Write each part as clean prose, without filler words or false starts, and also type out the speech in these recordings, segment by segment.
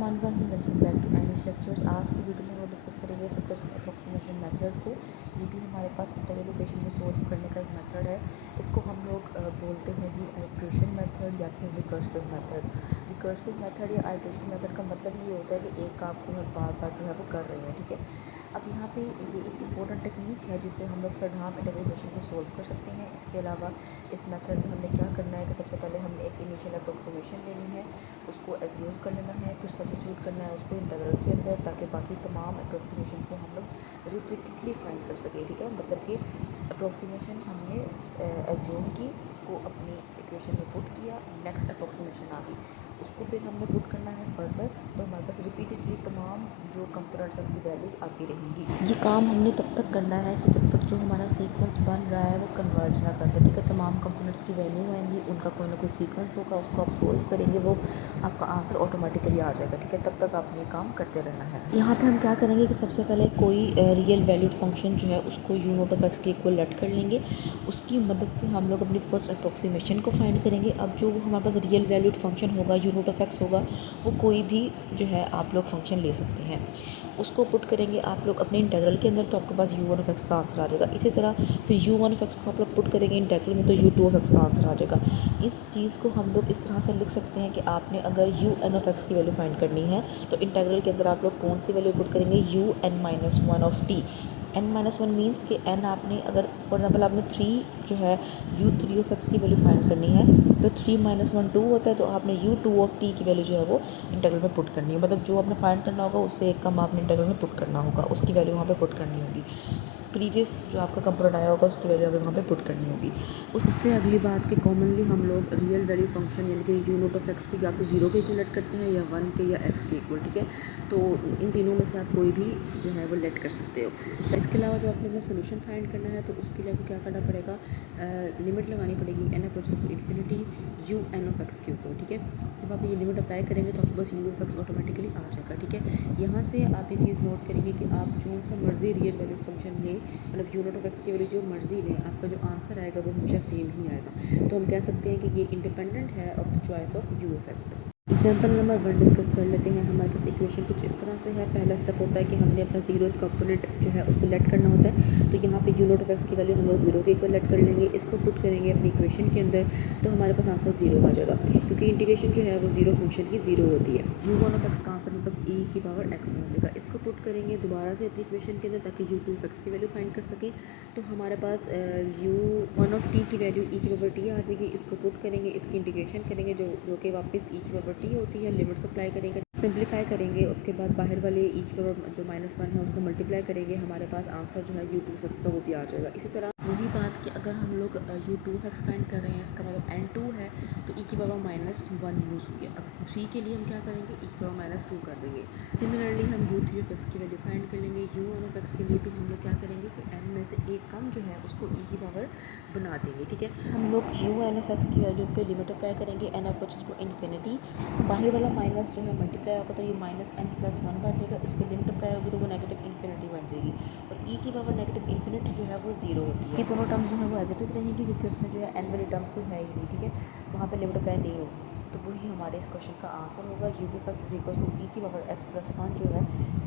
Welcome back to Anish lectures. आज की video में हम डिस्कस करेंगे सक्सेसिव अप्रोक्सीमेशन मेथड को। ये भी हमारे पास इंटीग्रल इक्वेशन को सोल्व करने का एक मेथड है। इसको हम लोग बोलते हैं जी आइट्रेशन मेथड या फिर रिकर्सिव मेथड। रिकर्सिव मेथड या आइट्रेशन मेथड का मतलब ये होता है कि एक काम को हम बार बार जो है वो कर रहे हैं, ठीक है। अब यहाँ पे ये एक इम्पोर्टेंट टेक्निक है जिससे हम लोग सडहाम इंटीग्रल इक्वेशन को सोल्व कर सकते हैं। इसके अलावा इस मेथड में हमने क्या करना है कि सबसे पहले हमने एक इनिशियल अप्रोक्सीमेशन लेनी है, उसको एज्यूम कर लेना है, फिर सब्स्टिट्यूट करना है उसको इंटीग्रल के अंदर, ताकि बाकी तमाम अप्रोक्सीमेशन को हम लोग रिपीटेडली फाइंड कर सकें, ठीक है। मतलब कि अप्रोक्सीमेशन हमने एज्यूम की, उसको अपनी इक्वेशन में पुट किया, नेक्स्ट अप्रोक्सीमेशन आ गई, उसको फिर हमने पुट करना है फर्दर, तो हमारे पास रिपीटेडली तमाम जो कंपोनेंट्स हैं उनकी वैल्यूज आती रहेंगी। ये काम हमने तब तक करना है कि जब तक जो हमारा सीक्वेंस बन रहा है वो कन्वर्ज ना करते, ठीक है। तमाम कंपोनेंट्स की वैल्यू आएंगी, उनका कोई ना कोई सीक्वेंस होगा, उसको आप सोल्व करेंगे, वो आपका आंसर ऑटोमेटिकली आ जाएगा, ठीक है। तब तक आपने काम करते रहना है। यहाँ पे हम क्या करेंगे कि सबसे पहले कोई रियल वैल्यूड फंक्शन जो है उसको यू नोट ऑफ एक्स के इक्वल लेट कर लेंगे, उसकी मदद से हम लोग अपनी फर्स्ट अप्रोक्सीमेशन को फाइंड करेंगे। अब जो हमारे पास रियल वैल्यूड फंक्शन होगा, यू नोट ऑफ एक्स होगा, वो कोई भी जो है आप लोग फंक्शन ले सकते हैं, उसको पुट करेंगे आप लोग अपने इंटीग्रल के अंदर, तो आपके पास यू वन ऑफ एक्स का आंसर आ जाएगा। इसी तरह फिर यू वन ऑफ एक्स को आप लोग पुट करेंगे इंटीग्रल में, तो यू टू ऑफ एक्स का आंसर आ जाएगा। इस चीज़ को हम लोग इस तरह से लिख सकते हैं कि आपने अगर यू एन ऑफ एक्स की वैल्यू फाइंड करनी है तो इंटीग्रल के अंदर आप लोग कौन सी वैल्यू पुट करेंगे, u n minus one of t. n-1 means कि n आपने अगर फॉर एग्जांपल आपने 3 जो है u3 ऑफ x की वैल्यू फाइंड करनी है, तो 3 - 1 2 होता है, तो आपने u2 ऑफ t की वैल्यू जो है वो इंटीग्रल में पुट करनी है। मतलब जो आपने फाइंड करना होगा उससे एक कम आपने इंटीग्रल में पुट करना होगा, उसकी वैल्यू वहाँ पे पुट करनी होगी। प्रीवियस जो आपका कंपोनेंट आया होगा उसकी वैल्यू वहाँ पे पुट करनी होगी। उससे अगली बात कि कॉमनली हम लोग रियल वैल्यू फंक्शन यानी कि यू नोट ऑफ एक्स को या तो 0 के इक्वल लेट करते हैं या 1 के या x के इक्वल, ठीक है। तो इन तीनों में से आप कोई भी जो है वो लेट कर सकते हो। इसके अलावा जब आपने अपना सोल्यूशन फाइंड करना है तो उसके लिए आपको क्या करना पड़ेगा, लिमिट लगानी पड़ेगी n approaches to infinity u n of x के ऊपर, ठीक है। जब आप ये लिमिट अप्लाई करेंगे तो आपके पास यू ऑफ एक्स ऑटोमेटिकली आ जाएगा, ठीक है। यहाँ से आप ये चीज़ नोट करेंगे कि आप जो सा मर्जी रियल वैल्यू फंक्शन लें, मतलब यू नोट ऑफ एक्स की वैल्यू जो मर्जी लें, आपका जो आंसर आएगा वो हमेशा सेम ही आएगा। तो हम कह सकते हैं कि ये इंडिपेंडेंट है of the choice of you of x. Example number 1 discuss कर लेते हैं। हमारे पास इक्वेशन कुछ इस तरह से है। पहला स्टेप होता है कि हमने अपना जीरोथ कंपोनेंट जो है उसको लेट करना होता है, तो यहाँ पे यू नोट ऑफ एक्स की वैल्यू हम लोग 0 के इक्वल लेट कर लेंगे, इसको पुट करेंगे अपनी इक्वेशन के अंदर, तो हमारे पास आंसर 0 आ जाएगा, क्योंकि इंटीग्रेशन जो है वो 0 फंक्शन की 0 होती है। यू वन ऑफ एक्स का आंसर हमारे पास e की पावर x आ जाएगा। इसको पुट करेंगे दोबारा से अपनी इक्वेशन के अंदर ताकि यू टू ऑफ एक्स की वैल्यू फाइंड कर सकें, तो हमारे पास यू वन ऑफ टी की वैल्यू e की पावर t आ जाएगी। इसको पुट करेंगे, इसकी इंटीग्रेशन करेंगे जो कि वापस e की पावर t होती है, लिमिट अप्लाई करेंगे, सिंप्लीफाई करेंगे, उसके बाद बाहर वाले e की पावर जो -1 है उससे मल्टीप्लाई करेंगे, हमारे पास आंसर जो है यू टू एक्स का वो भी आ जाएगा। इसी तरह वही बात कि अगर हम लोग यू टू एक्स फाइंड कर रहे हैं, इसका मतलब n2 है, तो e की पावर -1 यूज़ हुई है। अब 3 के लिए हम क्या करेंगे, e की पावर -2 कर देंगे। सिमिलरली हम यू थ्री ऑफ एक्स की वैल्यू फाइंड कर लेंगे। यू वन ऑफ एक्स के लिए भी हम लोग क्या करेंगे कि n में से एक कम जो है उसको e की पावर बना देंगे, ठीक है। हम लोग यू एन ऑफ एक्स की वैल्यू पे लिमिट अप्लाई करेंगे, n अप्रोचेस टू इन्फिनिटी, बाहर वाला माइनस जो है मल्टीप्लाई होगा तो ये -n+1 बन जाएगा, इस पर लिमिट अप्लाई होगी तो वो नेगेटिव इन्फिनिटी बन जाएगी, और e की पावर नेगेटिव इन्फिनिटी जो है वो 0 होती है। ये दोनों टर्म्स जो है वो एज इट इज़ रहेंगी, क्योंकि उसमें जो है n वाली टर्म्स कोई है ही नहीं, ठीक है, वहाँ पे लिमिट अप्लाई नहीं होगी, तो वही हमारे इस क्वेश्चन का आंसर होगा। U of x is equal to e की पावर x+1 जो है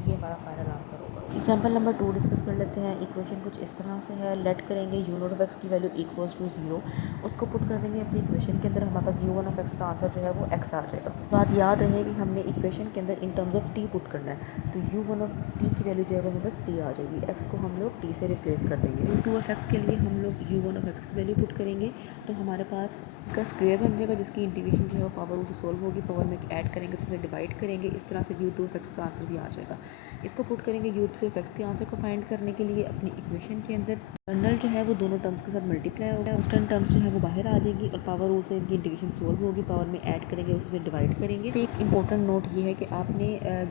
ये हमारा फाइनल आंसर होगा। एग्जाम्पल नंबर 2 डिस्कस कर लेते हैं। इक्वेशन कुछ इस तरह से है। लेट करेंगे यू नोट ऑफ एक्स की वैल्यू इक्वल्स टू 0, उसको पुट कर देंगे अपनी इक्वेशन के अंदर, हमारे पास यू वन ऑफ एक्स का आंसर जो है वो x आ जाएगा। बात याद रहे कि हमने इक्वेशन के अंदर in terms of t put करना है, तो यू वन ऑफ t की वैल्यू जो है वो हमें बस t आ जाएगी, x को हम लोग t से रिप्लेस कर देंगे। यू टू ऑफ एक्स के लिए हम लोग यू वन ऑफ एक्स की वैल्यू पुट करेंगे, तो हमारे पास का स्क्वायर बन जाएगा, जिसकी इंटीग्रेशन जो है वो पावर रूल से सोल्व होगी, पावर में ऐड करेंगे, उससे डिवाइड करेंगे, इस तरह से यू टू ऑफ एक्स का आंसर भी आ जाएगा। इसको पुट करेंगे यू थ्री ऑफ एक्स के आंसर को फाइंड करने के लिए अपनी इक्वेशन के अंदर, टर्नल जो है वो दोनों टर्म्स के साथ मल्टीप्लाई होगा, उस टर्म्स जो है वो बाहर आ जाएगी और पावर रूल से इनकी इंटीग्रेशन सोल्व होगी, पावर में ऐड करेंगे, उससे डिवाइड करेंगे। एक इंपॉर्टेंट नोट ये है कि आपने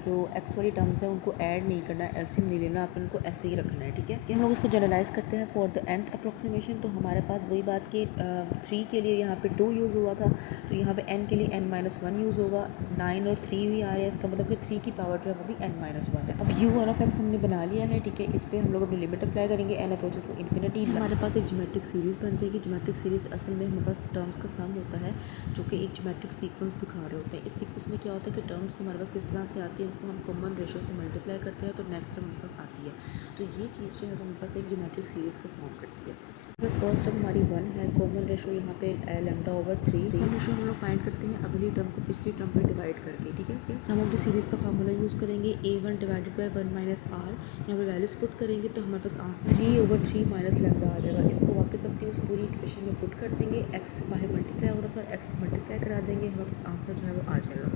जो एक्स वाली टर्म्स है उनको ऐड नहीं करना है, एलसीएम नहीं लेना, आपने उनको ऐसे ही रखना है, ठीक है। हम लोग उसको जनरलाइज करते हैं फॉर द nth अप्रोक्सीमेशन, तो हमारे पास वही बात कि 3 के लिए यहाँ पे 2 यूज़ हुआ था, तो यहाँ पे n के लिए n-1 यूज़ होगा, 9 और 3 भी आ रहे हैं, इसका मतलब कि 3 की पावर जो है वो भी n-1 है। अब यू वन ऑफ एक्स हमने बना लिया है, ठीक है, इस पर हम लोग अपनी लिमिट अप्लाई करेंगे, n approaches to infinity definitely हमारे पास एक ज्योमेट्रिक सीरीज़ बन जाएगी। ज्योमेट्रिक सीरीज़ असल में हमारे पास टर्म्स का सम होता है जो कि एक ज्योमेट्रिक सीक्वेंस दिखा रहे होते हैं। इस सीक्वेंस में क्या होता है कि टर्म्स हमारे पास किस तरह से आती है, उनको हम कॉमन रेशो से मल्टीप्लाई करते हैं तो नेक्स्ट टर्म हमारे पास आती है। तो ये चीज़ जो है वो हमारे पास एक ज्योमेट्रिक सीरीज़ को फॉर्म करती है। फर्स्ट टर्म हमारी 1 है, कॉमन रेशो यहाँ पे λ/3। कॉमन रेशो हम लोग फाइंड करते हैं अगली टर्म को पिछली टर्म में डिवाइड करके, ठीक है। सम ऑफ द सीरीज़ का फार्मूला यूज़ करेंगे, a1 divided by 1 minus are. यहाँ पे वैल्यूज पुट करेंगे तो हमारे पास आंसर 3/3 माइनस लैम्डा आ जाएगा। इसको वापस अपनी उस पूरी इक्वेशन में पुट कर देंगे, एक्स से बाहर मल्टीप्लाई हो रहा था, एक्स मल्टीप्लाई करा देंगे, हमारा आंसर जो है वो आ जाएगा।